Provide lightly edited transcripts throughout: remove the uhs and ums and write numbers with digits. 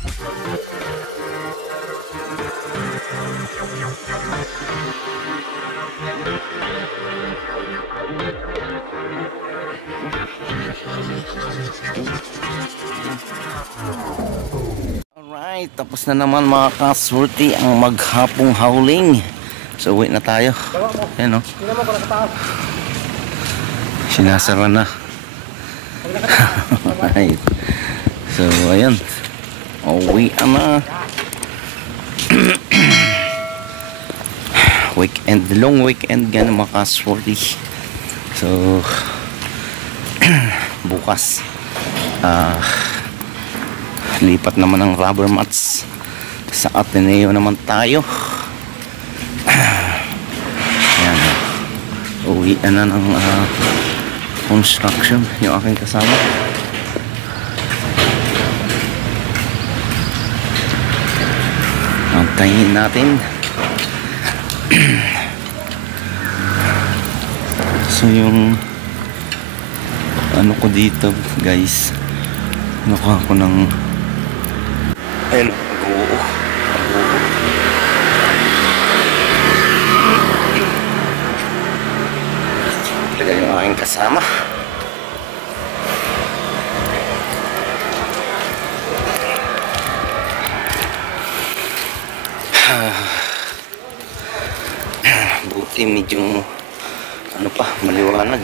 Alright, tapos na naman mga kaswerte ang maghapong howling. So uwi na tayo. Ayan o. Sinasara na. Alright. So ayan. Uwi na. Weekend, long weekend gan mga kaswerte. So bukas lipat naman ng rubber mats. Sa Ateneo naman tayo. Ayan. Uwi na ng construction yung aking kasama. Antayin natin. So yung ano ko dito guys, nakuha ko ng talaga yung aking kasama. Buti medyo ano pa, maliwanag.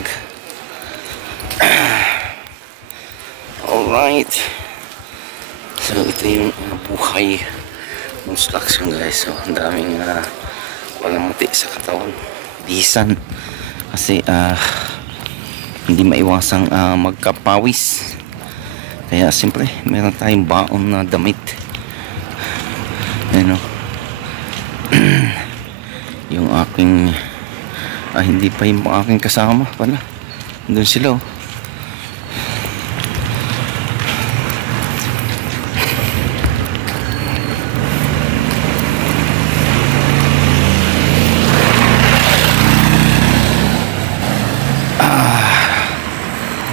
Alright. So ito yung buhay construction guys. So ang daming palamuti sa katawan. Bisan. Kasi hindi maiwasang magkapawis. Kaya siyempre meron tayong baon na damit. Ayan o. Yung aking hindi pa yung aking kasama pala. Doon sila o.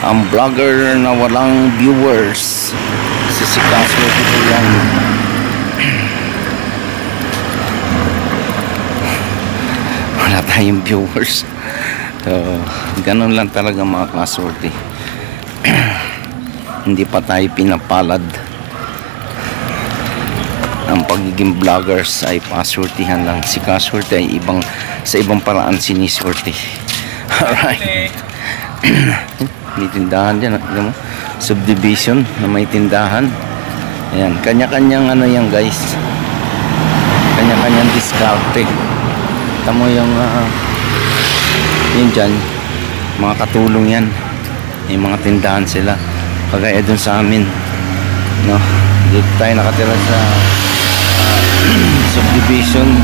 Ang vlogger na walang viewers, sisikaso ko yan. Wala tayong viewers. So ganun lang talaga mga kaswerte. Hindi pa tayo pinapalad. Ang pagiging vloggers ay paswertihan lang. Si kaswerte ay sa ibang paraan siniswerte. Alright. May tindahan dyan, alam mo? Subdivision na may tindahan. Ayan, kanya-kanyang ano yan guys, kanya-kanyang diskarte. Tamo yung yun dyan, mga katulong yan. Yung mga tindahan sila, kagaya dun sa amin, no? Dito tayo nakatira sa subdivision.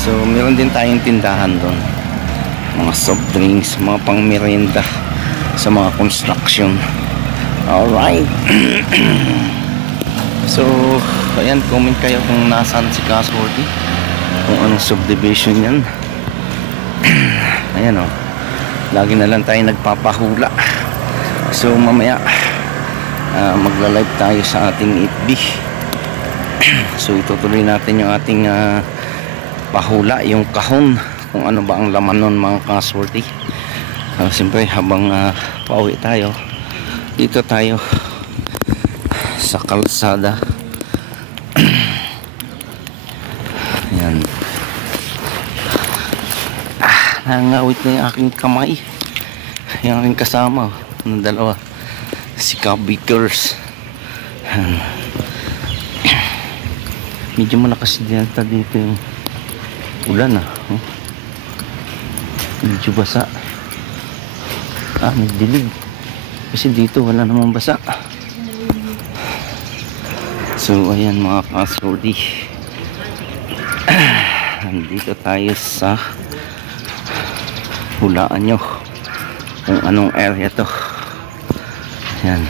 So meron din tayong tindahan dun, mga soft drinks, mga pang merienda sa mga construction. Alright. So ayan, comment kayo kung nasaan si kaswerte, kung anong subdivision yan. Ayan o, lagi na lang tayo nagpapahula. So mamaya magla-live tayo sa ating FB. So itutuloy natin yung ating pahula, yung kahon, kung ano ba ang laman nun mga kaswerte. Siyempre habang pauwi tayo, dito tayo sa kalsada. Yan. Nangawit na yung aking kamay. Yung aking kasama ng dalawa, si Kabikers. Medyo malakas din dito yung ulan medyo basa. Nagdilig kasi dito wala namang basa. So ayan mga kaswerte, nandito tayo sa hulaan nyo kung anong area to. Ayan,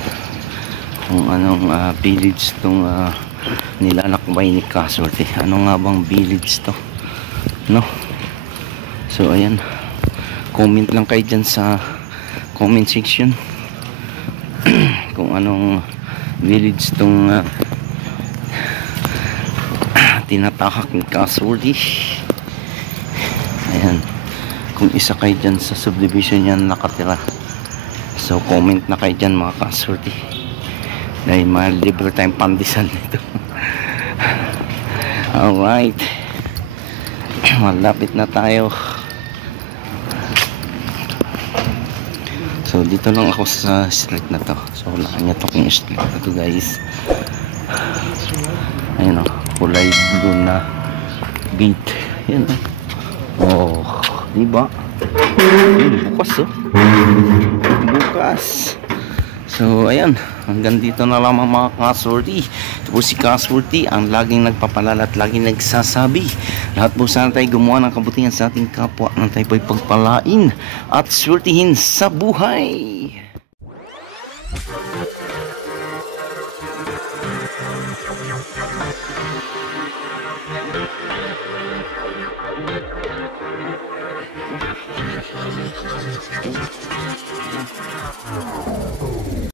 kung anong village tong nilalakbay ni kaswerte. Ano nga bang village to, no? So ayan, comment lang kayo dyan sa comment section kung anong village tong tinatahak ni Kasworthy. Ayan, kung isa kayo dyan sa subdivision yan nakatira, so comment na kayo dyan mga Kasworthy, dahil libre tayong pandesal nito. Alright, malapit na tayo. So dito lang ako sa street na to. So wala niya to yung street na to guys. Ayun o, kulay blue na gate. Yan o. Oh, diba? Ayun, bukas o. Bukas. So ayan, hanggang dito na lamang mga Kasworthy. Ito po si Kasworthy, ang laging nagpapalala at laging nagsasabi, lahat po sana tayo gumawa ng kabutihan sa ating kapwa, nang tayo po'y pagpalain at swertihin sa buhay.